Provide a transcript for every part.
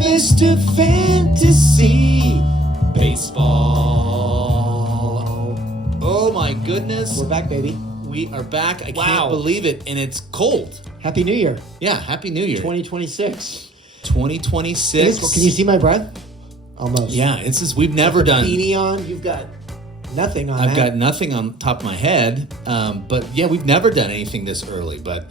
Mr. Fantasy Baseball. Oh my goodness. We're back, baby. We are back. I can't believe it. And it's cold. Happy New Year. Yeah, Happy New Year. 2026. 2026. Can you see my breath? Almost. Yeah, we've never done. Beanie on. You've got nothing on I've got nothing on top of my head. But yeah, we've never done anything this early. But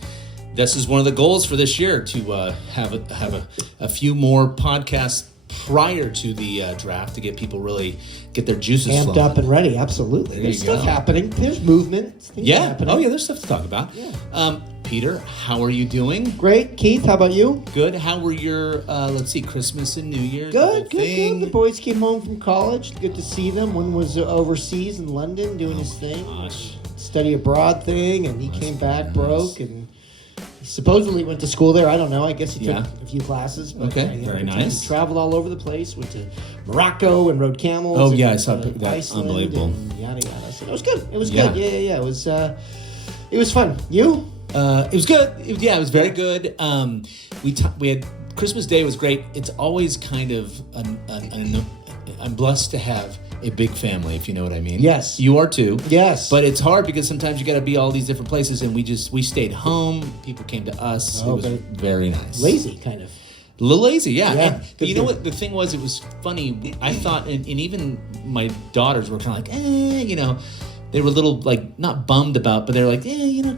this is one of the goals for this year to have a few more podcasts prior to the draft to get people really get their juices amped flowing. up and ready. Absolutely. There's stuff happening. There's movement. Things happening. Oh yeah, there's stuff to talk about. Yeah. Peter, how are you doing? Great. Keith, how about you? Good. How were your Christmas and New Year's? Good. The boys came home from college. Good to see them. One was overseas in London doing his thing. Gosh. Study abroad thing, and he came back broke, and he supposedly went to school there. I don't know. I guess he took a few classes. But, very nice. He traveled all over the place. Went to Morocco and rode camels. Oh, and yeah, I saw that. Iceland Unbelievable. And yada yada. So it was good. It was good. Yeah. It was fun. You? It was good. It was very good. We had Christmas Day was great. It's always kind of I'm blessed to have a big family, if you know what I mean. Yes. You are too. Yes. But it's hard because sometimes you got to be all these different places, and we stayed home. People came to us. Oh, it was very nice. Lazy, kind of. A little lazy, yeah. Yeah. But you know what? The thing was, it was funny. I thought, and even my daughters were kind of like, they were a little, not bummed about, but they were like,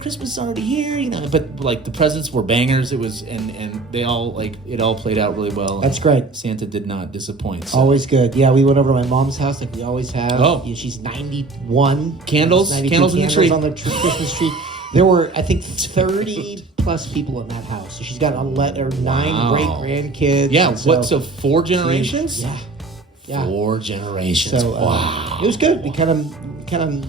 Christmas is already here, But, the presents were bangers. It was, and they all, it all played out really well. That's great. Santa did not disappoint. So. Always good. Yeah, we went over to my mom's house like we always have. Oh. Yeah, she's 91. Candles in the tree. On the Christmas tree. There were, I think, 30 plus people in that house. So she's got 9 great grandkids. Yeah, so 4 generations? Yeah. 4 generations. So, wow. It was good. We kind of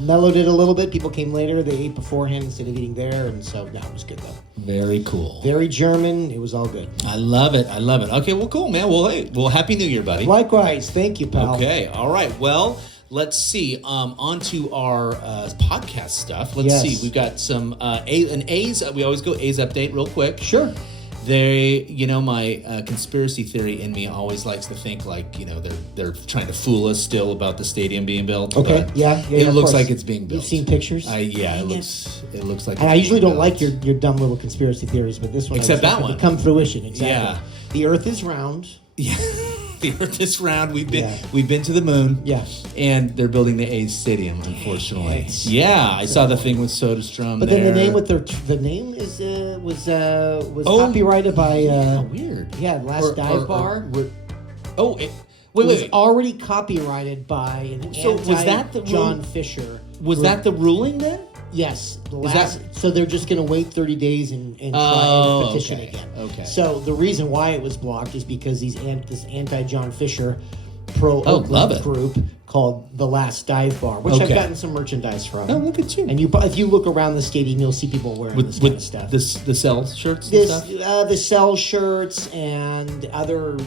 mellowed it a little bit. People came later. They ate beforehand instead of eating there. And so, it was good, though. Very cool. Very German. It was all good. I love it. Okay, well, cool, man. Well, Happy New Year, buddy. Likewise. Thank you, pal. Okay, all right. Well, let's see. On to our podcast stuff. Let's see. We've got some an A's. We always go A's update real quick. Sure. My conspiracy theory in me always likes to think they're trying to fool us still about the stadium being built. Okay, yeah. It looks like it's being built. You've seen pictures? It looks like. And I usually don't like your dumb little conspiracy theories, but this one, except that one, come fruition. Exactly. Yeah. The Earth is round. Yeah. The Earth is round. We've been to the moon. Yeah. And they're building the A's stadium, unfortunately. I saw the thing with Soderstrom. But then the name was copyrighted by weird. Yeah, Last Dive Bar. Wait. Already copyrighted by John Fisher. Was that the ruling then? Yes. So they're just going to wait 30 days and try and petition again. Okay. So the reason why it was blocked is because this anti-John Fisher pro-Oakland group called the Last Dive Bar, which I've gotten some merchandise from. Oh, look at you. And if you look around the stadium, you'll see people wearing this kind of stuff. The cell shirts and stuff? The cell shirts and other,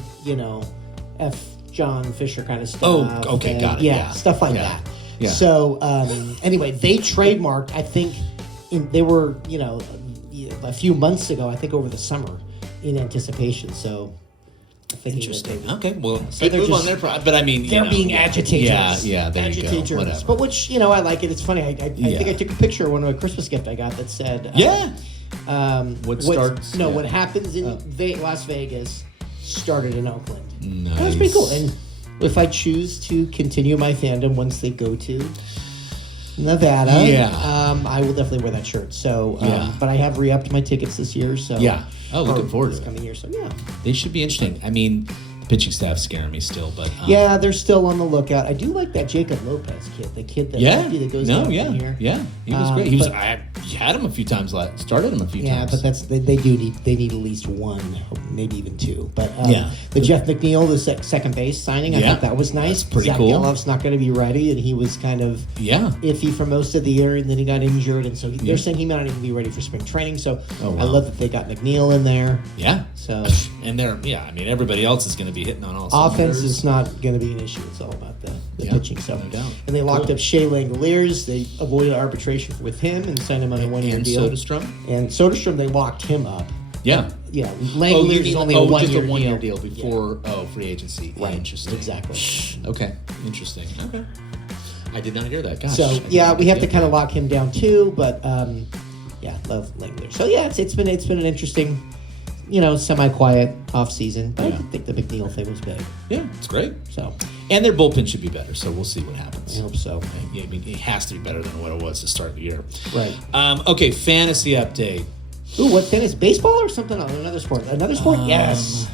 F. John Fisher kind of stuff. Oh, okay, got it. Yeah, stuff like that. Yeah. So anyway, they trademarked. I think they were a few months ago. I think over the summer in anticipation. So interesting. Okay, well, so move on there. But I mean, they're being agitators. Yeah. There you go. Whatever. But which I like it. It's funny. I think I took a picture of one of a Christmas gift I got that said what happens in Las Vegas started in Oakland. Nice. That's pretty cool. And if I choose to continue my fandom once they go to Nevada, I will definitely wear that shirt. So, but I have re-upped my tickets this year. So looking forward to it. Coming year. So they should be interesting. I mean, the pitching staff's scaring me still, but they're still on the lookout. I do like that Jacob Lopez kid, the kid that goes out in here. Yeah, he was great. I had him a few times. Started him a few times. Yeah, but they need at least one, maybe even two. But the Jeff McNeil, the second base signing, I thought that was nice. That's pretty Zach cool. Gelof's not going to be ready, and he was kind of iffy for most of the year, and then he got injured, and so they're saying he might not even be ready for spring training. So I love that they got McNeil in there. Yeah. So and everybody else is going to be hitting on all cylinders. Offense is not going to be an issue. It's all about the pitching. So no doubt. And they locked up Shea Langoliers. They avoided arbitration with him and signed him on a one-year deal. Soderstrom? And Soderstrom, they locked him up. Yeah. Yeah. Langler's is only a 1 year just a 1 year deal before free agency. Right. Interesting. Exactly. Okay. Interesting. Okay. I did not hear that. Gosh. So we have to kind of lock him down too, but love Langler. So it's been an interesting, semi-quiet off season, but I think the McNeil thing was big. Yeah, it's great. So, and their bullpen should be better. So we'll see what happens. I hope so. I mean, it has to be better than what it was to start the year. Right. Okay, fantasy update. Ooh, what fantasy? Baseball or something? Another sport? Another sport? Yes.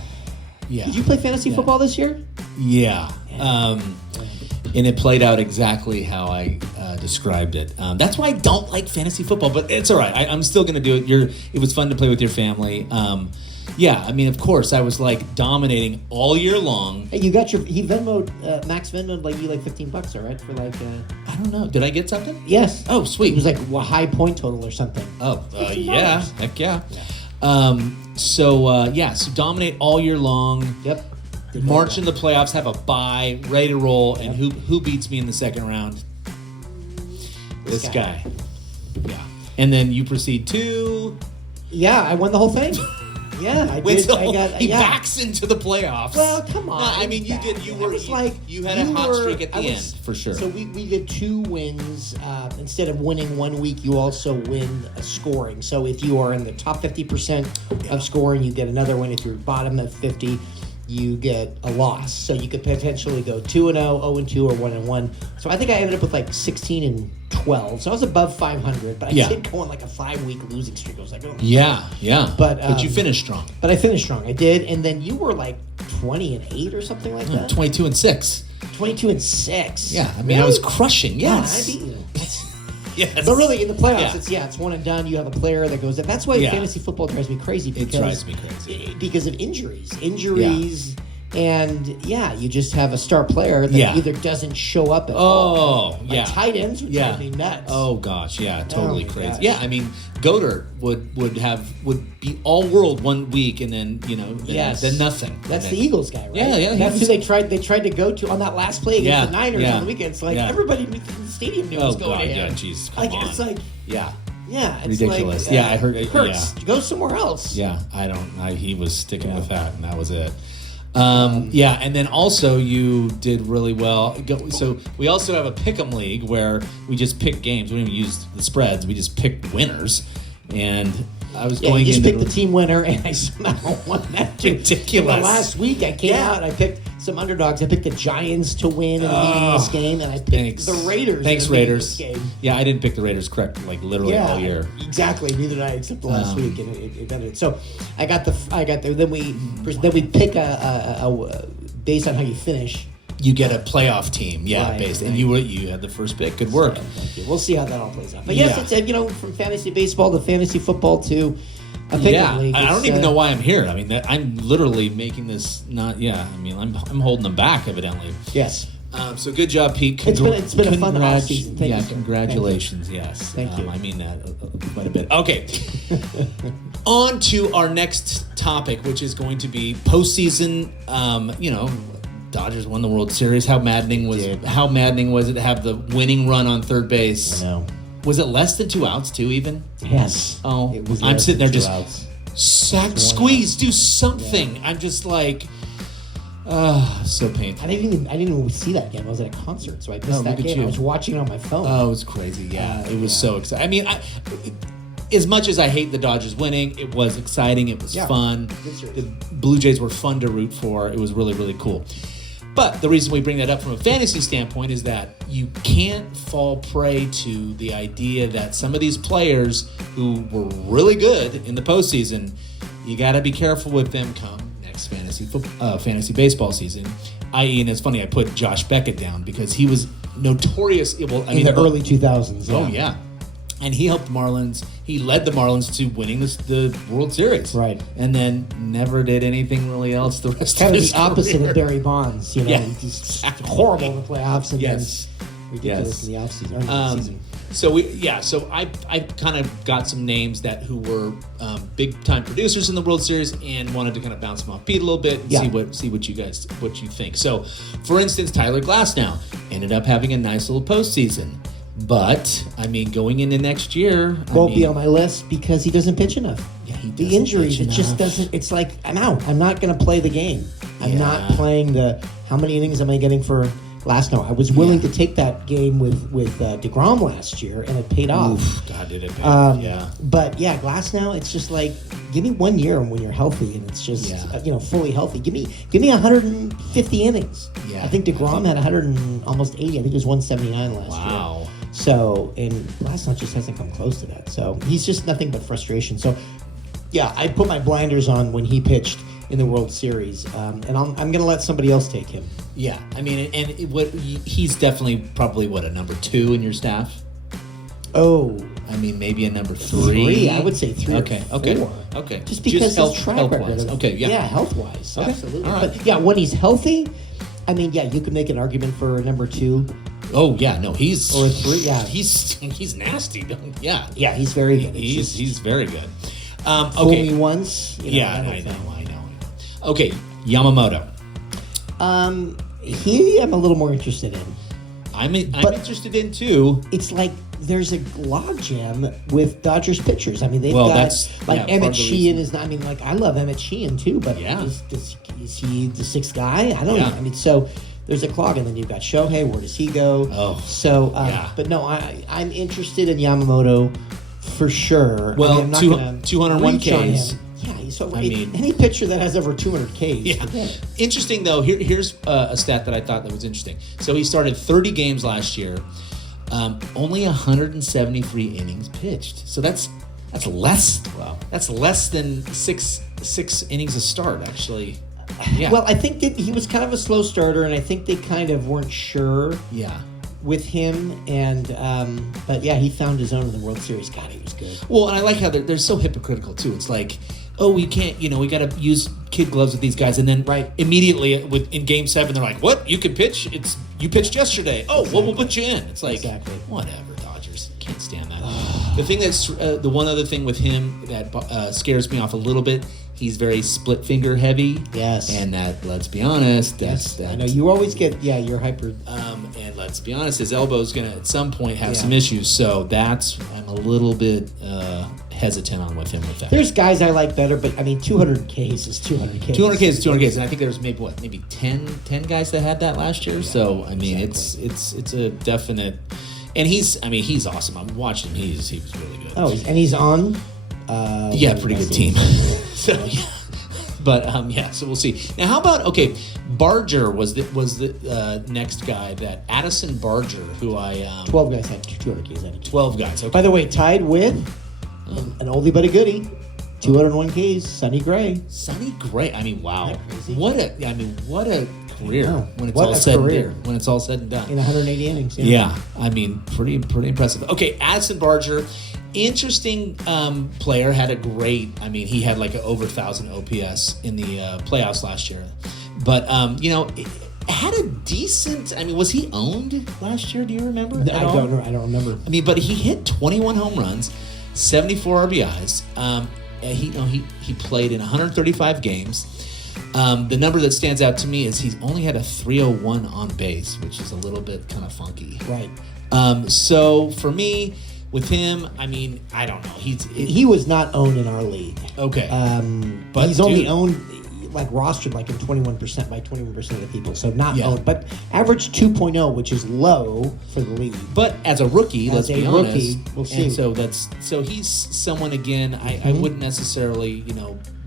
Yeah. Did you play fantasy football this year? Yeah. And it played out exactly how I described it. That's why I don't like fantasy football, but it's all right. I'm still going to do it. It was fun to play with your family. I mean, of course, I was like dominating all year long. Hey, you got he Venmoed, Max Venmoed you like $15, all right? For like, I don't know. Did I get something? Yes. Oh, sweet. It was like a high point total or something. Oh, yeah. Heck yeah. So dominate all year long. Yep. March in the playoffs, have a bye, ready to roll, and who beats me in the second round? This guy. Yeah. And then you proceed to... Yeah, I won the whole thing. Yeah, I did. He backs into the playoffs. Well, come on. No, I mean, you did. You had a hot streak at the end, for sure. So we did 2 wins. Instead of winning 1 week, you also win a scoring. So if you are in the top 50% of scoring, you get another win. If you're bottom of 50, you get a loss. So you could potentially go 2-0, 0-2, or 1-1. So I think I ended up with like 16-12. So I was above 500, but I did go on like a 5-week losing streak. I was like, oh. Yeah. But you finished strong. But I finished strong. I did. And then you were like 20-8 or something like that. 22-6. 22-6. Yeah. I mean, really? I was crushing. Yes. I beat you. Yes. But really, in the playoffs, it's one and done. You have a player that goes in. That's why fantasy football drives me crazy. It drives me crazy. Because of injuries. And you just have a star player that either doesn't show up at all. Oh, yeah. Tight ends would drive me nuts. Oh gosh, totally crazy. Gosh. Yeah, I mean, Goddard would be all world 1 week and then then nothing. That's the Eagles guy, right? Yeah. That's who they tried to go to on that last play against the Niners on the weekend. So everybody in the stadium knew was going to him. Yeah, jeez, come on. It's like it's ridiculous. Like, I heard it hurts. Go somewhere else. Yeah, he was sticking with that, and that was it. And then also you did really well. So we also have a pick'em league where we just pick games. We don't even use the spreads. We just pick winners. And I was going you just picked the team winner, and I somehow won that. Ridiculous. Last week I came out and I picked some underdogs. I picked the Giants to win in the meaningless game, and I picked the Raiders. Thanks, in Raiders. Game. Yeah, I didn't pick the Raiders correct, like literally all year. Exactly. Neither did I, except the last week, and it ended. So I got the. Then we pick a based on how you finish. You get a playoff team, based, and you had the first pick. Good work. So, thank you. We'll see how that all plays out. But yes, it's from fantasy baseball to fantasy football to a pick'em league. I don't even know why I'm here. I mean, I'm literally making this not. Yeah, I mean, I'm holding them back evidently. Yes. So good job, Pete. It's been a fun off season. Thank you, sir. Congratulations. Thank you. Yes. Thank you. I mean that quite a bit. Okay. On to our next topic, which is going to be postseason. Dodgers won the World Series. How maddening was it to have the winning run on third base? I know. Was it less than 2 outs too? Even? Yes. Oh, it was I'm sitting there just outs. squeeze, do something. Yeah. I'm just like, so painful. I didn't even see that game. I was at a concert, so I missed that game. I was watching it on my phone. Oh, it was crazy. Yeah, it was so exciting. I mean, as much as I hate the Dodgers winning, it was exciting. It was fun. The Blue Jays were fun to root for. It was really, really cool. But the reason we bring that up from a fantasy standpoint is that you can't fall prey to the idea that some of these players who were really good in the postseason, you got to be careful with them come next fantasy baseball season. And it's funny, I put Josh Beckett down because he was notorious. In the early 2000s. Oh, yeah. And he helped Marlins. He led the Marlins to winning the World Series. Right. And then never did anything really else the rest kind of his career. Kind of the opposite of Barry Bonds. He's horrible in the playoffs and then ridiculous in the offseason. So I kind of got some names who were big time producers in the World Series and wanted to kind of bounce them off Pete a little bit and see what you think. So, for instance, Tyler Glasnow ended up having a nice little postseason. But, I mean, going into next year... Won't be on my list because he doesn't pitch enough. Yeah, he the injuries, pitch it just enough. doesn't. It's like I'm out. I'm not going to play the game. I'm not playing the. How many innings am I getting for last? No, I was willing to take that game with DeGrom last year, and it paid off. Oof, God, did it pay off? Yeah. But yeah, Glass now, it's just like, give me 1 year when you're healthy and it's just fully healthy. Give me 150 innings. Yeah. I think DeGrom had 100 and almost 80. I think it was 179 last year. Wow. So, and Glass just hasn't come close to that. So he's just nothing but frustration. So yeah, I put my blinders on when he pitched in the World Series, and I'm going to let somebody else take him. Yeah, I mean, he's definitely probably a number 2 in your staff. Oh, I mean, maybe a number 3. I would say 3. Okay, or 4. okay. Just because his track record. Health-wise. Okay, yeah. Yeah, health-wise, Okay. absolutely. All right. But yeah, when he's healthy, I mean, yeah, you could make an argument for a number 2 Oh yeah, no, he's or a 3. Yeah, he's nasty. Yeah, yeah, he's very good. he's very good. Fool Okay, me once. yeah, I know. Okay, Yamamoto. I'm a little more interested in. I'm interested in too. It's like there's a logjam with Dodgers pitchers. I mean, they've got that's like part Emmett of the Sheehan reason. is not. I mean, like I love Emmett Sheehan too, but Yeah. is he the 6th guy? I don't Yeah. know. I mean, so there's a clog, and then you've got Shohei. Where does he go? Oh, so yeah. But no, I'm interested in Yamamoto for sure. Well, I mean, I'm not gonna 201 reach on Ks. him. Yeah, so I mean- any pitcher that has over 200 Ks. Yeah. forget it. Interesting though. Here's a stat that I thought that was interesting. So he started 30 games last year. Only 173 innings pitched. So that's less. Wow. That's less than six innings a start, actually. Yeah. Well, I think that he was kind of a slow starter, and I think they kind of weren't sure yeah. with him. And but yeah, he found his own in the World Series. God, he was good. Well, and I like how they're so hypocritical too. It's like, oh, we can't, we got to use kid gloves with these guys, and then Right. immediately in Game 7, they're like, "What? You can pitch? You pitched yesterday. Oh, well, we'll put you in." It's like, Exactly. whatever, Dodgers. Can't stand that. The thing that's the one other thing with him that scares me off a little bit. He's very split finger heavy. Yes. And that, let's be honest, I know you always get. Yeah, you're hyper. and let's be honest, his elbow's gonna at some point have Yeah. some issues. So I'm a little bit hesitant on with him with that. There's guys I like better, but I mean, 200 Ks is 200 Ks. 200 Ks is 200 Ks, and I think there was maybe 10 guys that had that last year. So I mean, exactly. it's a definite, and he's awesome. I'm watching him. He was really good. Oh, and he's on. Yeah, pretty good team. So yeah. But yeah, so we'll see. Now, how about Barger was the next guy, that Addison Barger, who I 12 guys had 200 Ks. Had 12 guys. Okay. By the way, tied with an oldie but a goodie, 201 Ks, Sonny Gray. Sonny Gray. I mean, wow. Isn't that crazy? What a career know. when it's What all a said career. when it's all said and done. In 180 innings. Yeah, I mean, pretty impressive. Okay, Addison Barger, interesting player. Had a great. I mean, he had like over 1,000 OPS in the playoffs last year, but had a decent. I mean, was he owned last year? Do you remember? I don't know. I don't remember. I mean, but he hit 21 home runs, 74 RBIs. He played in 135 games. The number that stands out to me is he's only had a 301 on base, which is a little bit kind of funky. Right. So for me, with him, I mean, I don't know. He was not owned in our league. Okay. But he's dude, only owned, like rostered, like in 21% by 21% of the people. So not owned, but average 2.0, which is low for the league. But as a rookie, As let's a be rookie, honest. we'll see. And so he's someone again. I wouldn't necessarily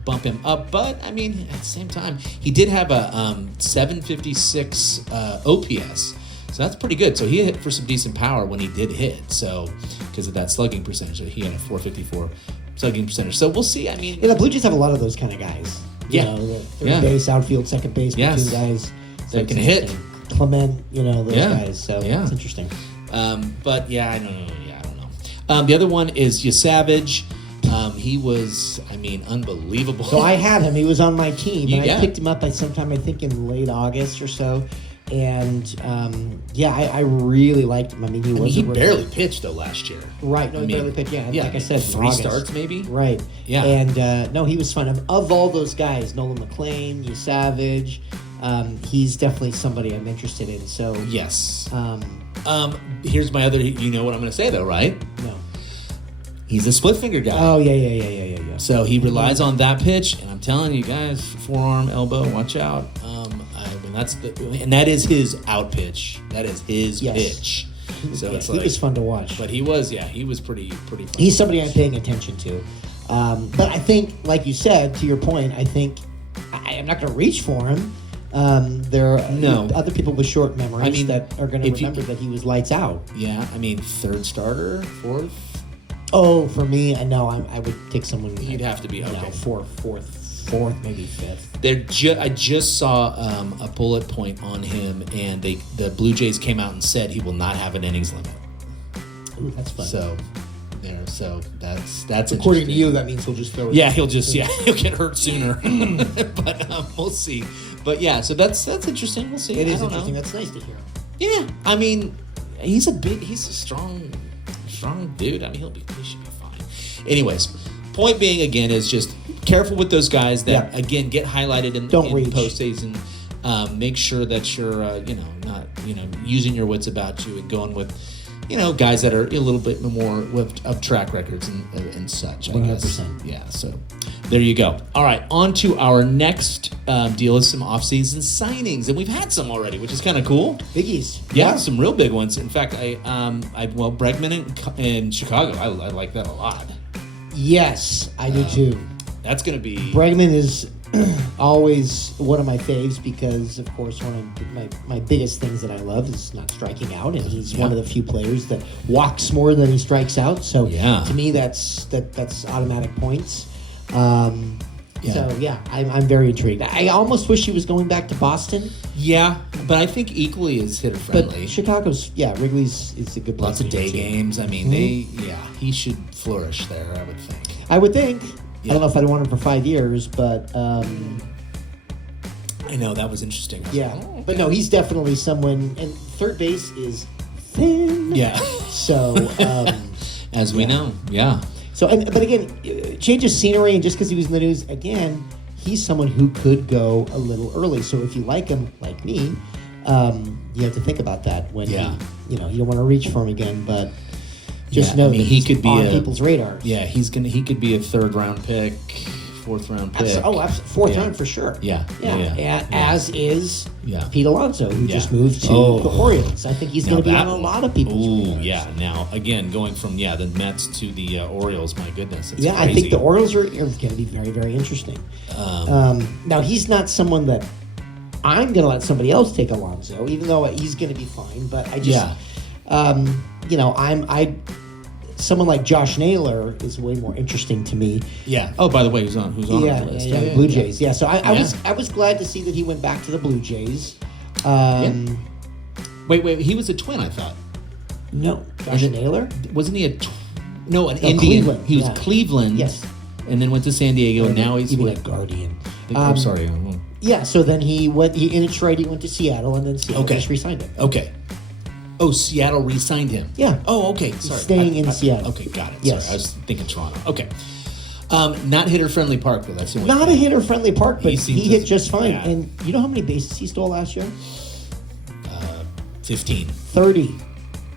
bump him up, but I mean at the same time he did have a 756 OPS. So that's pretty good. So he hit for some decent power when he did hit. So because of that slugging percentage, so he had a 454 slugging percentage. So we'll see. I mean, Yeah, the Blue Jays have a lot of those kind of guys. You Yeah. know, the third base, outfield, second base, Yes. platoon guys. So That it's can hit. interesting. Clement, those Yeah. guys. So Yeah. it's interesting. but yeah, I don't know. Yeah, I don't know. The other one is Yasavage. He was, I mean, unbelievable. So I had him. He was on my team, and Yeah. I picked him up by sometime, I think, in late August or so. And I really liked him. I mean, he barely pitched though last year. Right, no, he barely pitched. Yeah, like I said, 3 August. starts maybe. Right. Yeah. And no, he was fun. Of all those guys, Nolan McLean, Savage, he's definitely somebody I'm interested in. So Yes. um, Here's my other. You know what I'm going to say though, right? no. He's a split finger guy. Oh, yeah. So he relies on that pitch, and I'm telling you guys, forearm, elbow, watch out. That is his out pitch. That is his pitch. So it's he was fun to watch. But he was pretty fun. He's somebody I'm paying attention to. But I think, like you said, to your point, I think I'm not going to reach for him. There are other people with short memories that are going to remember that he was lights out. Yeah, I mean, third starter, fourth. Oh, for me, no, I would take someone. You'd have to be fourth, maybe fifth. I just saw a bullet point on him, and the Blue Jays came out and said he will not have an innings limit. Ooh, that's fun. So that's according to you, that means he'll just throw it. Yeah, he'll get hurt sooner. But we'll see. But yeah, so that's interesting. We'll see. It is interesting. That's nice to hear. Yeah, I mean, he's a strong dude. I mean, he should be fine. Anyways, point being again is just careful with those guys that again get highlighted in postseason. Make sure that you're not using your wits about you and going with guys that are a little bit more of track records and such. 100%. Yeah. So there you go. All right, on to our next deal is some off-season signings, and we've had some already, which is kind of cool. Biggies. Yeah, some real big ones. In fact, Bregman in Chicago, I like that a lot. Yes, I do too. That's going to be... Bregman is always one of my faves because, of course, one of my biggest things that I love is not striking out, and he's one of the few players that walks more than he strikes out. So to me, that's automatic points. So I'm very intrigued. I almost wish he was going back to Boston. Yeah, but I think equally is hitter friendly. But Chicago's Wrigley's is a good place. Lots of day games. I mean, he should flourish there. I would think. I would think. Yeah. I don't know if I'd want him for 5 years, but I know that was interesting. But no, he's definitely someone. And third base is thin. Yeah. So as we know, So, but again, change of scenery, and just because he was in the news again, he's someone who could go a little early. So if you like him, like me, you have to think about that when you don't want to reach for him again, but. Just know that he could be on people's radars. Yeah, he could be a third round pick, fourth round pick. Absolutely. Fourth round for sure. Yeah. As is Pete Alonso, who just moved to the Orioles. I think he's going to be on a lot of people's radars. Yeah. Now again, going from the Mets to the Orioles, my goodness, it's crazy. I think the Orioles are going to be very, very interesting. Now he's not someone that I'm going to let somebody else take Alonso, even though he's going to be fine. But I just, someone like Josh Naylor is way more interesting to me. Yeah. Oh, by the way, who's on the list? The Blue Jays. Yeah. So I was glad to see that he went back to the Blue Jays. Wait. He was a Twin, I thought. No, Josh Naylor. Wasn't he an Indian? Cleveland. He was Cleveland. Yes. And then went to San Diego, and now he's a Guardian. I'm sorry. Yeah. So then he went in a trade. He went to Seattle, and then Seattle just re-signed him. Okay. Oh, Seattle re-signed him. Yeah. Oh, okay. Sorry. Staying in Seattle. Okay, got it. Yes. Sorry, I was thinking Toronto. Okay. Not hitter-friendly park, though. That's the only Not thing. a hitter-friendly park, but he hit just fine. Yeah. And you know how many bases he stole last year? 15. 30.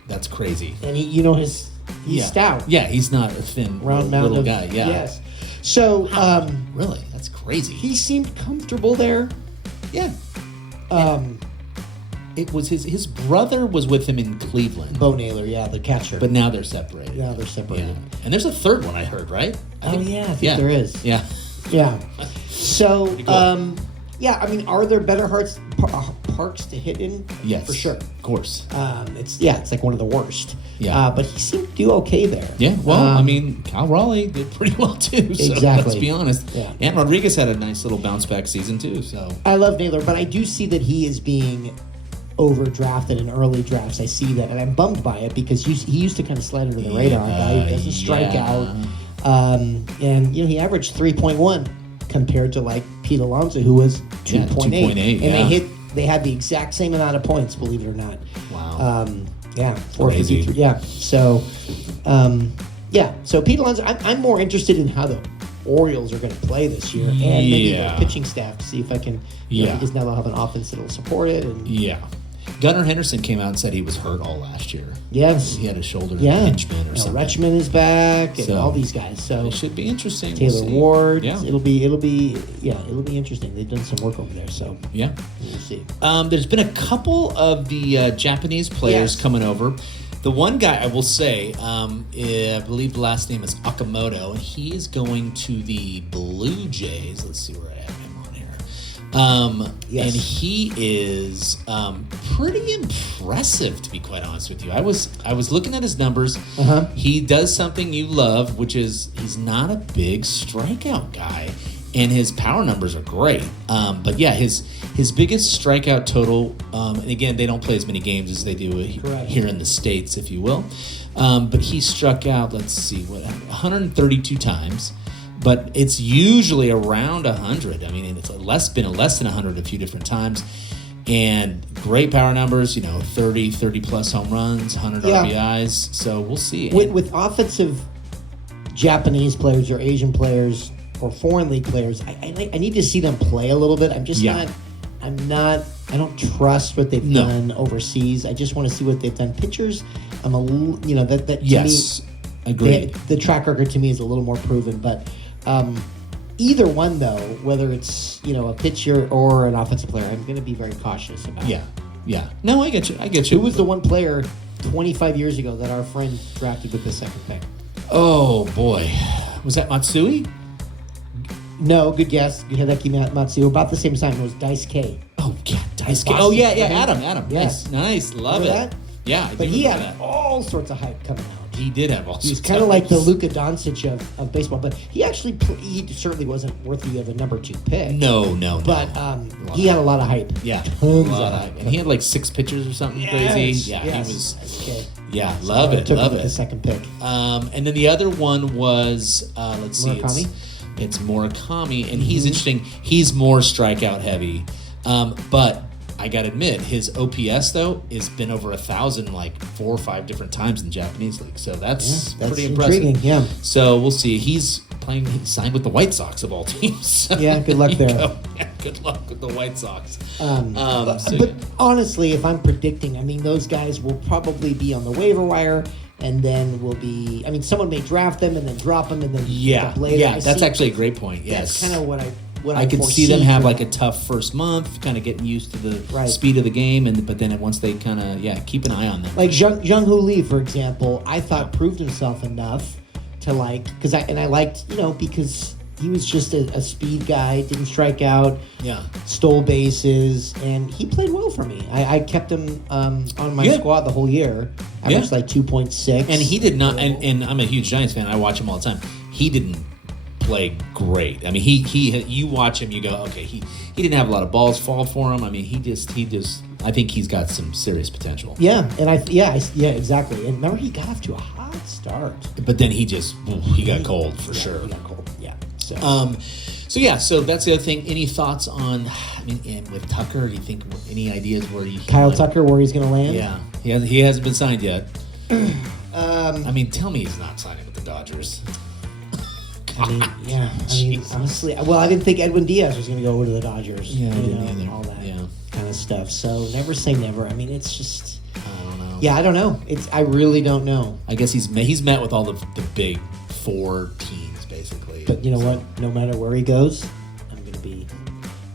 That's crazy. And he's stout. Yeah, he's not a thin round little guy. Yeah. Yes. So really, that's crazy. He seemed comfortable there. Yeah. It was his brother was with him in Cleveland. Bo Naylor, the catcher. But now they're separated. Yeah, they're separated. Yeah. And there's a third one I heard, right? I think there is. Yeah. Yeah. So, cool. I mean, are there better parks to hit in? Yes. For sure. Of course. It's like one of the worst. Yeah. But he seemed to do okay there. Yeah. Well, I mean, Cal Raleigh did pretty well too. So exactly. Let's be honest. Yeah. And Rodriguez had a nice little bounce back season too. So I love Naylor, but I do see that he is being overdrafted in early drafts. I see that, and I'm bummed by it because he used to kind of slide under the radar. He doesn't strike out, and he averaged 3.1 compared to like Pete Alonso, who was 2.8, and they had the exact same amount of points, believe it or not. Wow. 453. Yeah. So, So Pete Alonso, I'm more interested in how the Orioles are going to play this year, and maybe the pitching staff to see if I can. Because now they'll have an offense that'll support it. And Gunnar Henderson came out and said he was hurt all last year. Yes. He had a shoulder impingement or something. Rutschman is back, and So, all these guys. So it should be interesting. Taylor Ward. Yeah. It'll be interesting. They've done some work over there, so Yeah. we'll see. There's been a couple of the Japanese players coming over. The one guy I will say, I believe the last name is Okamoto, and he is going to the Blue Jays. Let's see where I have him on here. Yes. And he is pretty impressive, to be quite honest with you. I was looking at his numbers. He does something you love, which is he's not a big strikeout guy, and his power numbers are great. But yeah, his biggest strikeout total, and again, they don't play as many games as they do here in the States, if you will. But he struck out, 132 times. But it's usually around 100. I mean, it's been less than 100 a few different times. And great power numbers, 30 plus home runs, 100 RBIs. So we'll see. With offensive Japanese players or Asian players or foreign league players, I need to see them play a little bit. I don't trust what they've done overseas. I just want to see what they've done. Pitchers, to me, agreed. The track record to me is a little more proven, but either one though, whether it's a pitcher or an offensive player, I'm going to be very cautious about. Yeah. No, I get you. Who was the one player 25 years ago that our friend drafted with the second pick? Oh boy, was that Matsui? No, good guess. Hideki Matsui. About the same time, it was Dice K. Oh yeah, Dice K. Oh yeah, Adam. Yes. Nice, love Remember it. That? Yeah, but he had all sorts of hype coming out. He did have all. He was kind of like the Luka Doncic of baseball, but he certainly wasn't worthy of a number 2 pick. No. But he had a lot of hype. Yeah, tons a lot of hype, and he had like 6 pitchers or something crazy. Yeah, yes. he was. Okay. Yeah, So love it. The second pick. And then the other one was let's see, Murakami? It's Murakami, and he's interesting. He's more strikeout heavy, but I gotta admit, his OPS though has been over 1,000 like 4 or 5 different times in the Japanese league. So that's pretty impressive. Intriguing, yeah. So we'll see. He's signed with the White Sox of all teams. So yeah, good luck there. Yeah, good luck with the White Sox. But honestly, if I'm predicting, those guys will probably be on the waiver wire. And then someone may draft them and then drop them and then pick up later. Yeah, that's actually a great point. Yes, that's kind of what I can see them have like a tough first month, kind of getting used to the speed of the game, but then once they kind of keep an eye on them. Like Jung Hoo Lee, for example, I thought proved himself enough to because he was just a speed guy, didn't strike out, stole bases, and he played well for me. I kept him on my squad the whole year. Averaged like 2.6. And he did not, and I'm a huge Giants fan. I watch him all the time. He didn't play great. You watch him, you go, okay, he didn't have a lot of balls fall for him. He just, I think he's got some serious potential. Yeah, and exactly. And remember, he got off to a hot start. But then he got cold for sure. He got cold, yeah. So that's the other thing. Any thoughts on, and with Tucker, do you think any ideas where you Kyle Tucker, where he's going to land? Yeah, he hasn't been signed yet. Tell me he's not signing with the Dodgers. Honestly, I didn't think Edwin Diaz was going to go over to the Dodgers. Yeah, I didn't either. All that kind of stuff. So never say never. It's just, I don't know. Yeah, I don't know. I really don't know. I guess he's met with all the big 4 teams basically. But you know what? No matter where he goes, I'm going to be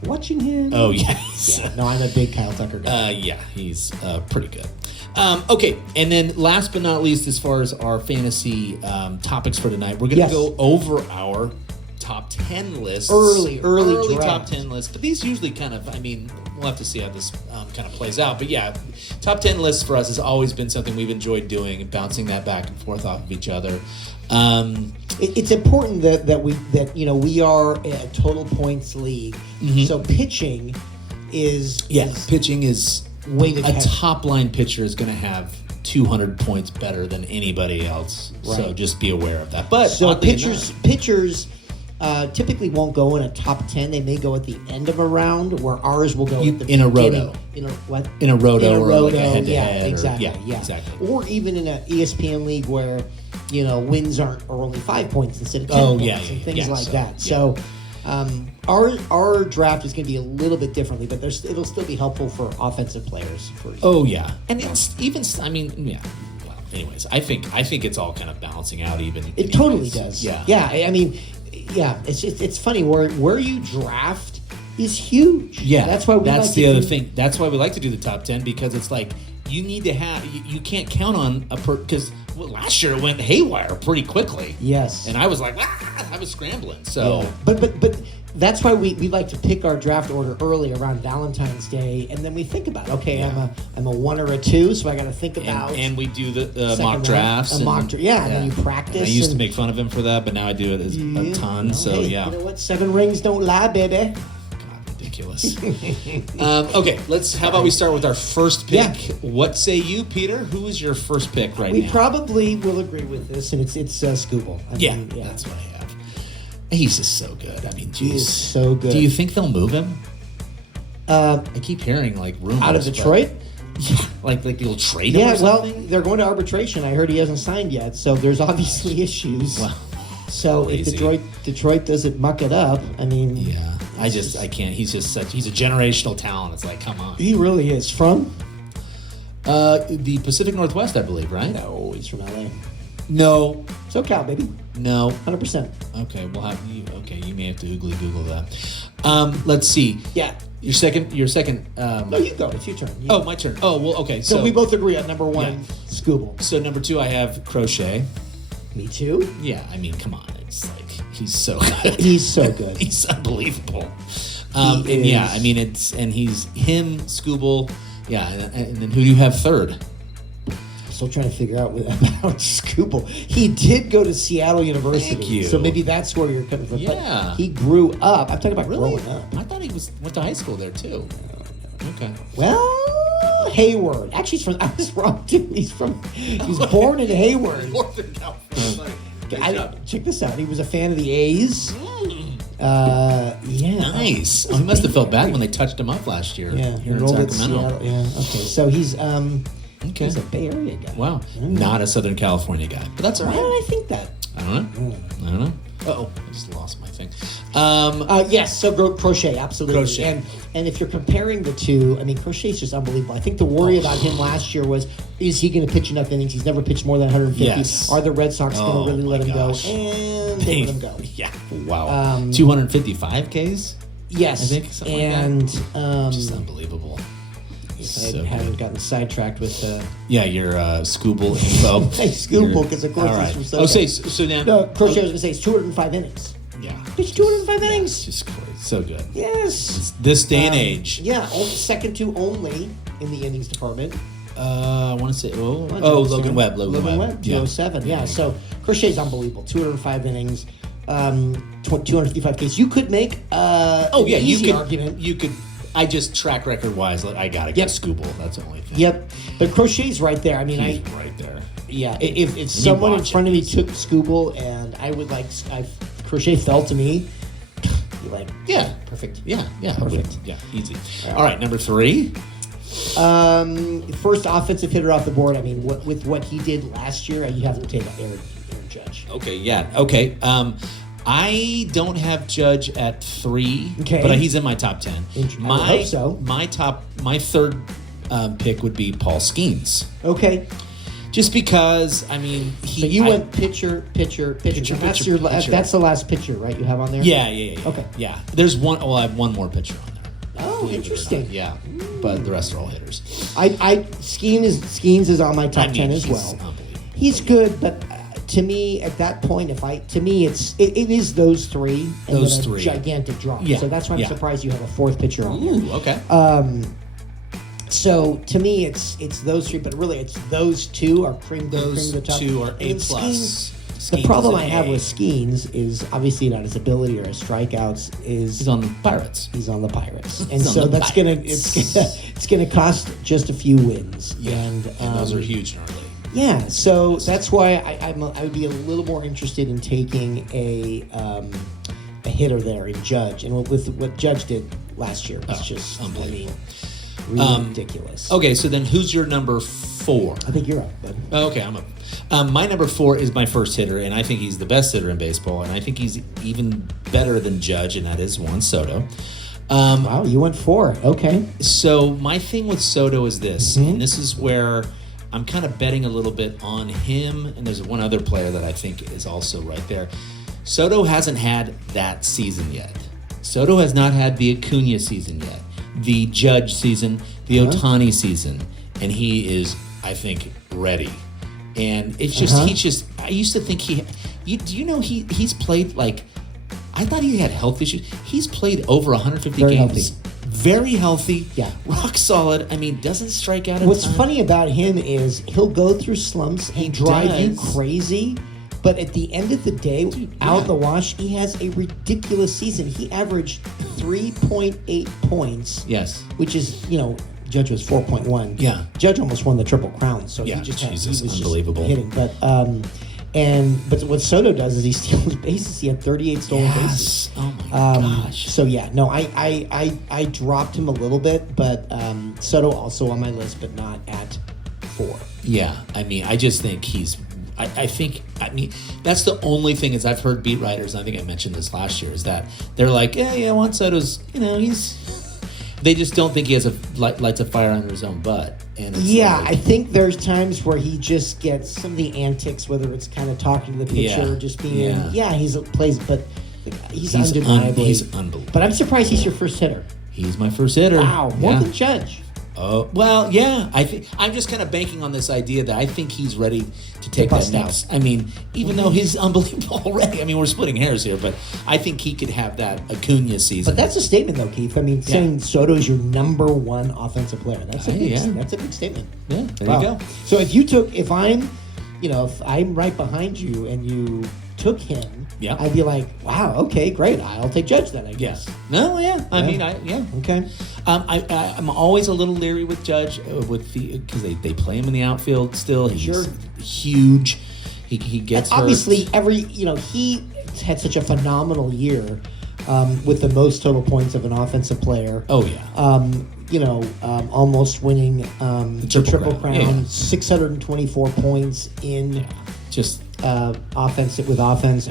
watching him. Oh yes. Yeah. No, I'm a big Kyle Tucker guy. He's pretty good. Okay, and then last but not least, as far as our fantasy topics for tonight, we're going to go over our top 10 lists. Early top 10 lists. But these usually kind of, we'll have to see how this kind of plays out. But yeah, top 10 lists for us has always been something we've enjoyed doing and bouncing that back and forth off of each other. It's important that we are a total points league. Mm-hmm. So pitching is a top line pitcher is going to have 200 points better than anybody else. Right. So just be aware of that. But so pitchers typically won't go in a top 10. They may go at the end of a round, where ours will go at the in a roto. In a what? In a roto or like a head-to-head. Yeah, exactly. Or even in an ESPN league where wins are only 5 points instead of 10 points and things like that. So Our draft is going to be a little bit differently, but it'll still be helpful for offensive players. Oh yeah, and it's even. I mean, yeah. Well, anyways, I think it's all kind of balancing out. Even it totally does. Yeah. Yeah. I mean, yeah. It's funny where you draft is huge. Yeah, that's why that's the other thing. That's why we like to do the top 10 because it's like you need to have. You can't count on because last year it went haywire pretty quickly. Yes, and I was like, I was scrambling. So, yeah. but that's why we like to pick our draft order early around Valentine's Day, and then we think about I'm a 1 or a 2, so I got to think about. And we do the mock drafts. And then you practice. And I used to make fun of him for that, but now I do it a ton. So yeah, you know what? 7 rings don't lie, baby. Ridiculous. Okay, how about we start with our first pick? Yeah. What say you, Peter? Who is your first pick now? We probably will agree with this, and it's Scooble. Yeah, that's what I have. He's just so good. I mean, geez. He is so good. Do you think they'll move him? I keep hearing like rumors out of Detroit. Yeah, like you'll trade him. Yeah, well, they're going to arbitration. I heard he hasn't signed yet, so there's obviously issues. Wow. So if Detroit doesn't muck it up, I mean, yeah, I can't. He's a generational talent. It's like, come on. He really is. From the Pacific Northwest, I believe, right? No, he's from LA. No, SoCal, baby. No, 100%. Okay, we'll have you. Okay, you may have to Google that. Let's see. Yeah, your second. No, you go. It's your turn. My turn. Oh well, okay. So we both agree on number 1, Scooble. So number 2, I have Crochet. Me too. Yeah, I mean, come on. It's like he's so good. He's so good. He's unbelievable. Yeah, I mean he's him, Scooble. Yeah, and then who do you have third? Still trying to figure out about Scooble. He did go to Seattle University. Thank you. So maybe that's where you're coming from. Yeah. But he grew up. I'm talking about growing up. I thought he went to high school there too. No. Okay. Well, Hayward. Actually, I was wrong too. He was born in Hayward. Northern California. Check this out. He was a fan of the A's. Yeah. Nice. He must have felt bad when they touched him up last year. Yeah. Here in Sacramento. Yeah. Okay. So he's he's a Bay Area guy. Wow. Not a Southern California guy. But that's all right. Why did I think that? I don't know. Uh-oh. I just lost my thing. Yes, so Crochet, absolutely. Crochet. And if you're comparing the two, I mean, Crochet's just unbelievable. I think the worry about him last year was, is he going to pitch enough innings? He's never pitched more than 150. Yes. Are the Red Sox going to really let him go? And they let him go. Yeah. Wow. 255 Ks? Yes. I think, something like that. Just unbelievable. I haven't gotten sidetracked with your Scooble info. Hey, Scooble, because of course he's from SoCal. So now... No, Crochet, I was going to say, it's 205 innings. Yeah. Pitched 205 innings. It's just crazy. So good. Yes. It's this day and age. Yeah, second to only in the innings department. I want to say... Logan Webb. Logan Webb, 207. Yeah, so Crochet's unbelievable. 205 innings, 255 Ks. You could make easy argument. You could... I just track record wise, I gotta get Scooble. That's the only thing. Yep, but Crochet's right there. I mean, he's right there. Yeah, if someone in front of me took Scooble and I would Crochet fell to me, you're like, yeah, perfect. Yeah, perfect. Yeah, easy. All right, number 3. First offensive hitter off the board. I mean, with what he did last year, you have to take Aaron Judge. Okay, yeah, okay. I don't have Judge at 3, okay, but he's in my top 10. I hope so. My third pick would be Paul Skeens. Okay. Just because, I mean, so you went pitcher. That's the last pitcher, right? You have on there. Yeah. Okay. Yeah. There's one. Well, I have one more pitcher on there. Oh, interesting. Yeah, but the rest are all hitters. Skeens is on my top 10 as well. He's good, but. To me, at that point, it is those three and those then a three gigantic drop. Yeah. So that's why I'm surprised you have a fourth pitcher on there. Ooh, okay. So to me, it's those three, but really it's those two are cream those the top. Two are A+. Skeens, the problem I have with Skeens is obviously not his ability or his strikeouts. He's on the Pirates. He's on the Pirates, and so it's gonna cost just a few wins. Yeah, and those are huge in our league. Yeah, so that's why I would be a little more interested in taking a hitter there in Judge, and with what Judge did last year was just unbelievable, ridiculous. Okay, so then who's your number 4? I think you're up, bud. Okay, I'm up. My number 4 is my first hitter, and I think he's the best hitter in baseball, and I think he's even better than Judge, and that is Juan Soto. Wow, you went 4. Okay. So my thing with Soto is this, and this is where I'm kind of betting a little bit on him, and there's one other player that I think is also right there. Soto hasn't had that season yet. Soto has not had the Acuna season yet, the Judge season, the Ohtani season, and he is, I think, ready. And it's just, I used to think do you know he's played like, I thought he had health issues. He's played over 150 Very games. healthy. Very healthy. Yeah. Rock solid. I mean, doesn't strike out. What's funny about him is he'll go through slumps and drive you crazy. But at the end of the day, out the wash, he has a ridiculous season. He averaged 3.8 points. Yes. Which is, Judge was 4.1. Yeah. Judge almost won the Triple Crown, so Yeah, he just Jesus, he was unbelievable. Just hitting. But what Soto does is he steals bases. He had 38 stolen bases. Oh my gosh. So yeah, no, I dropped him a little bit, but Soto also on my list, but not at 4. Yeah, I mean, I just think he's. I mean, that's the only thing is I've heard beat writers, and I think I mentioned this last year, is that they're like, Juan Soto's, they just don't think he has lights a fire under his own butt. And it's I think there's times where he just gets some of the antics, whether it's kind of talking to the pitcher or just being, he's plays, but he's undeniably. He's unbelievable. But I'm surprised he's your first hitter. He's my first hitter. Wow, more than Judge. Oh, well, yeah. I think I'm just kind of banking on this idea that I think he's ready to take that next. I mean, even though he's unbelievable already. I mean, we're splitting hairs here, but I think he could have that Acuna season. But that's a statement, though, Keith. I mean, saying Soto is your number 1 offensive player. That's a big statement. Yeah, there you go. So if I'm right behind you and you took him, I'd be like, wow, okay, great. I'll take Judge then, I guess. No, I mean, Okay. I'm always a little leery with Judge because they play him in the outfield still. He's huge. He gets and obviously he had such a phenomenal year with the most total points of an offensive player. Oh yeah. Almost winning the Triple Crown. Yeah. 624 points in just offense. I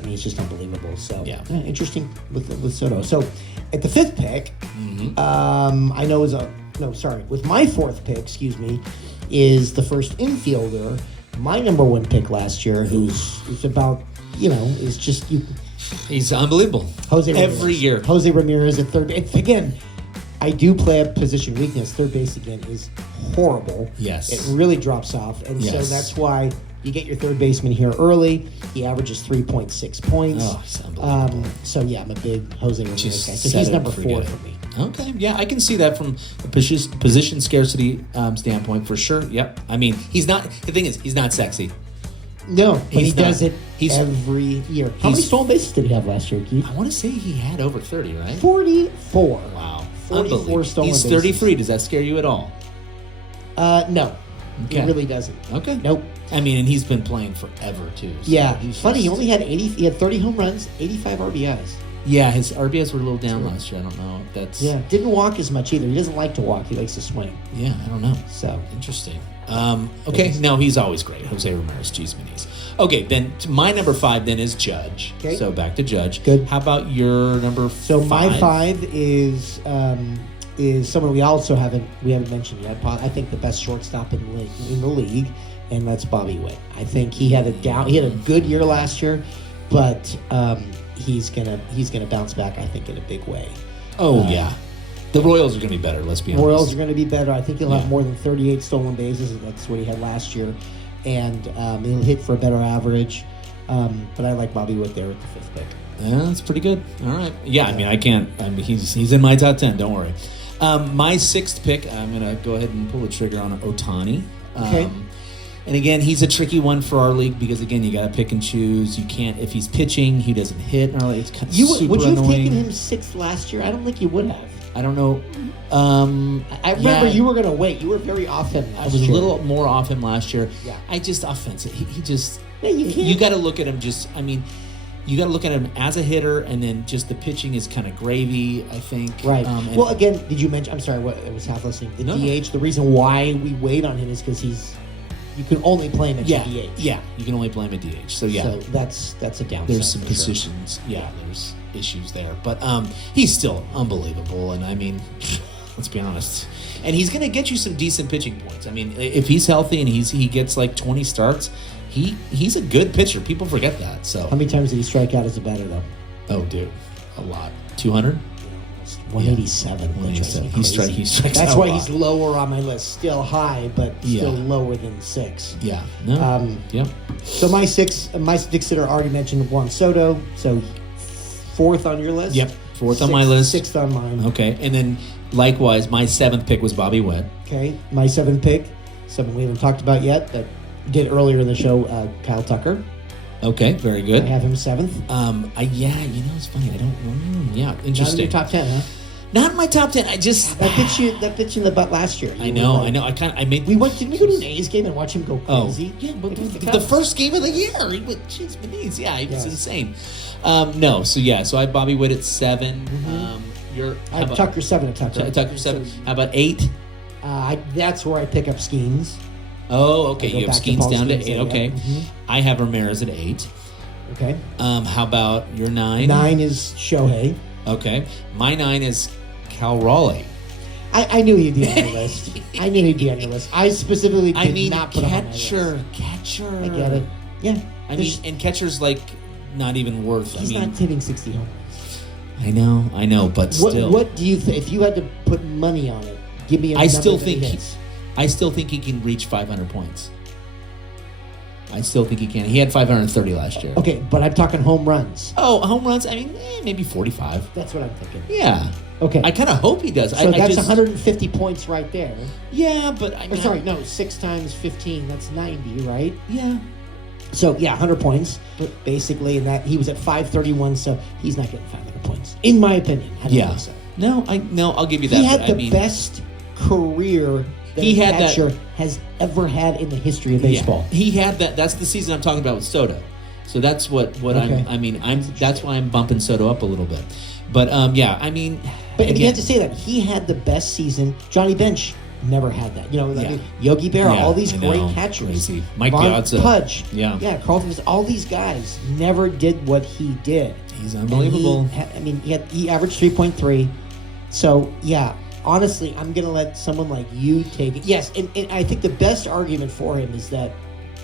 mean, it's just unbelievable. So interesting with Soto. So at the 5th pick, I know with my 4th pick, is the first infielder. My number 1 pick last year, who's about is just you. He's unbelievable. Jose Ramirez. Every year. Jose Ramirez at third. Again, I do play a position weakness. Third base again is horrible. Yes. It really drops off, and so that's why. You get your third baseman here early. He averages 3.6 points. Oh, it's unbelievable. So, I'm a big Jose Ramirez guy. So he's number 4 for me. Okay. Yeah, I can see that from a position scarcity standpoint for sure. Yep. I mean, he's not. The thing is, he's not sexy. No, but he does it every year. How many stolen bases did he have last year, Keith? I want to say he had over 30, right? 44. Wow. 44 stolen bases. He's 33. Does that scare you at all? No. Okay. It really doesn't. Okay. Nope. I mean, and he's been playing forever too. So it's funny. He only had 80. He had 30 home runs, 85 RBIs. Yeah, his RBIs were a little down last year. I don't know if that's. Yeah, didn't walk as much either. He doesn't like to walk. He likes to swing. Yeah, I don't know. So interesting. Okay, no, he's always great. Jose Ramirez, geez, minis. Okay, then my number 5 then is Judge. Okay. So back to Judge. Good. How about your number 5? So my 5 is someone we haven't mentioned yet. I think the best shortstop in the league, and that's Bobby Witt. I think he had a good year last year, but he's gonna bounce back. I think in a big way. Oh yeah, the Royals are gonna be better. Let's be honest. Royals are gonna be better. I think he'll have more than 38 stolen bases. That's what he had last year, and he'll hit for a better average. But I like Bobby Witt there at the 5th pick. Yeah, that's pretty good. All right. Yeah, I mean, he's in my top 10. Don't worry. My 6th pick, I'm going to go ahead and pull the trigger on Ohtani. Okay. And again, he's a tricky one for our league because, again, you got to pick and choose. You can't, if he's pitching, he doesn't hit. It's kind of super Would you have annoying. taken him 6th last year? I don't think you would have. I don't know. I remember you were going to wait. You were very off him last year. I was a little more off him last year. Yeah. I just, offensive. He just, you got to look at him you got to look at him as a hitter, and then just the pitching is kind of gravy, I think. Right. Well, again, did you mention? I'm sorry, I was half listening. The DH. The reason why we wait on him is because he's you can only play him at Yeah, DH. yeah, you can only play him at DH. So yeah, So that's a downside. there's some for sure. positions. Yeah, there's issues there, but he's still unbelievable. And I mean, let's be honest. And he's going to get you some decent pitching points. I mean, if he's healthy and he gets like 20 starts, he's a good pitcher. People forget that. So How many times did he strike out as a batter though? oh, dude, a lot. 200. 187. That drives me 187. crazy. He strikes That's out a why lot. he's lower on my list. Still high, but still lower than 6. Yeah. No. Yeah. So my six that are already mentioned Juan Soto. So 4th on your list. Yep. 4th on my list. 6th on mine. Okay, and then likewise, my 7th pick was Bobby Witt. Okay, my 7th pick, someone we haven't talked about yet, that did earlier in the show, Kyle Tucker. Okay, very I good. have him 7th. It's funny. I don't. Yeah, Not in interesting. your top 10, huh? Not in my top 10. I just. That pitch in the butt last year. I know. I made. Didn't we go to an A's game and watch him go crazy? Yeah, but Against the Cubs? first game of the year, he went, jeez, Beniz. Yeah, he was Yes. insane. So I have Bobby Witt at 7. I have Tucker 7 at Tucker. Tucker 7. How about 8? That's where I pick up Skeens. Oh, okay. I go You have back to Skeens Paul down to Skeens 8. there, Okay. yeah. Mhm. I have Ramirez at 8. Okay. How about your 9? 9 is Shohei. Okay. My 9 is Cal Raleigh. I knew he'd be on your list. I knew he'd be on your list. I specifically did not put him on my list. Catcher. I get it. Yeah. And catcher's like not even worth. He's not hitting 60 home runs. I know, but still. What do you think? If you had to put money on it, give me a I number still that he think hits. I still think he can reach 500 points. I still think he can. He had 530 last year. Okay, but I'm talking home runs. Oh, home runs? I mean, maybe 45. That's what I'm thinking. Yeah. Okay. I kind of hope he does. So that's 150 points right there. Yeah, but I mean, 6 times 15, that's 90, right? Yeah. So, 100 points, basically, and that he was at 531, so he's not getting 500 points, in my opinion. I don't think so. No, I'll give you that. He had but the best career that He a had that- catcher has ever had in the history of baseball. Yeah. He had that. That's the season I'm talking about with Soto. So that's what Okay. that's why I'm bumping Soto up a little bit. But But again, you have to say that he had the best season. Johnny Bench never had that. I mean, Yogi Berra, Yeah, all these I great know. catchers. Crazy. Mike Von Piazza. Pudge. Yeah. Carlton, all these guys never did what he did. He's And unbelievable. he averaged 3.3. So, honestly, I'm going to let someone like you take it. Yes, and I think the best argument for him is that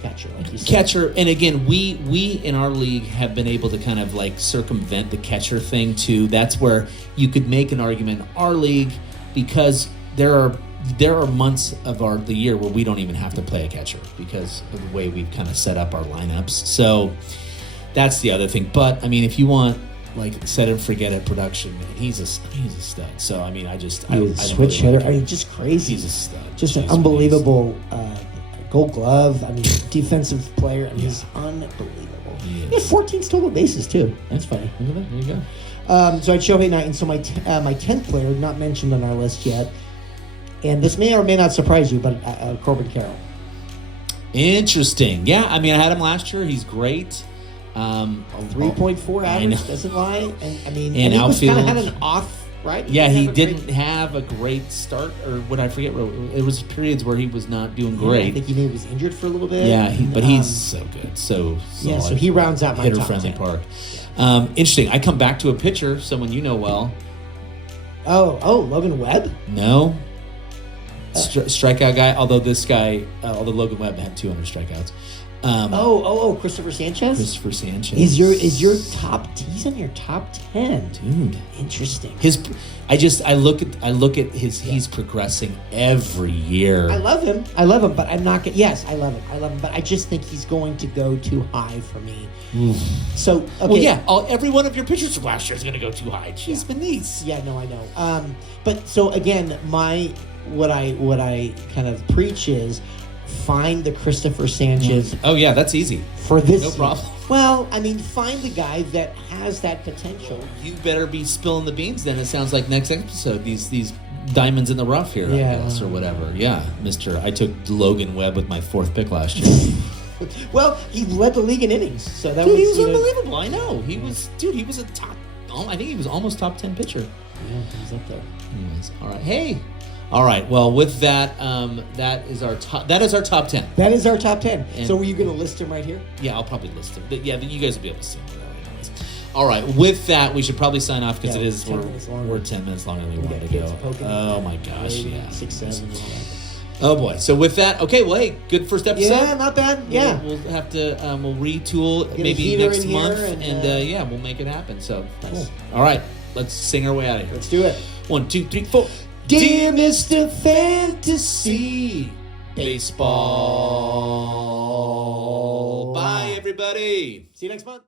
catcher, like you said. Catcher, and again, we in our league have been able to kind of like circumvent the catcher thing too. That's where you could make an argument in our league because there are months of the year where we don't even have to play a catcher because of the way we've kind of set up our lineups. So that's the other thing. But I mean, if you want like set and forget it production, man, he's a stud. So I mean, I He's a don't switch really hitter. like him. I mean, just crazy. He's a stud. Just an Jeez, unbelievable Gold Glove. I mean, defensive player. I mean, he's unbelievable. He He has is. 14 stolen bases too. That's funny. Look at that. There you go. So I had Shohei Knight, and so my 10th player, not mentioned on our list yet, and this may or may not surprise you, but Corbin Carroll. Interesting. Yeah, I mean, I had him last year. He's great. 3.4 I average know. doesn't lie, and I mean, And he was kind of outfield. had an off, right? Yeah, he have a great- didn't have a great start, or what I forget. It was periods where he was not doing I great. think he maybe was injured for a little bit. Yeah, but and, he's so good. So so solid. he rounds out my top hitter-friendly 10. park. Interesting. I come back to a pitcher, someone you know well. Oh, Logan Webb. No. Strikeout guy, although Logan Webb had 200 strikeouts. Christopher Sanchez. Christopher Sanchez. He's in your top 10. Dude. Interesting. I look at his he's progressing every year. I love him, but I'm not gonna. Yes, I love him, but I just think he's going to go too high for me. So, okay. Well, yeah, every one of your pitchers from last year is going to go too high. Jeez, Beniz. Yeah, no, I know. But so again, what I kind of preach is find the Christopher Sanchez Oh yeah, that's easy. for this. No problem. Well, I mean, find the guy that has that potential. You better be spilling the beans then. It sounds like next episode, these diamonds in the rough here, Yeah. I guess, or whatever. Yeah, I took Logan Webb with my 4th pick last year. Well, he led the league in innings, so that Dude, was he was unbelievable. I know. He was a top, I think he was almost top 10 pitcher. Yeah, he's up there. Anyways, all right. Hey. All right. Well, with that, that is our top 10. That is our top 10. And- so were you going to list them right here? Yeah, I'll probably list them. But yeah, you guys will be able to see them. Anyways. All right. With that, we should probably sign off because Yeah, it is 10 minutes longer. we're 10 minutes longer than we We wanted got to kids go. poking Oh my gosh. Yeah. 6, 7, and all that. Oh boy. So with that, okay. Well, hey, good first episode. Yeah, not bad. Yeah. We'll have to we'll retool Get a maybe heater next in here month, and, and yeah, we'll make it happen. So nice. Cool. All right. Let's sing our way out of here. Let's do it. 1, 2, 3, 4. Dear Mr. Fantasy Baseball. Bye, everybody. See you next month.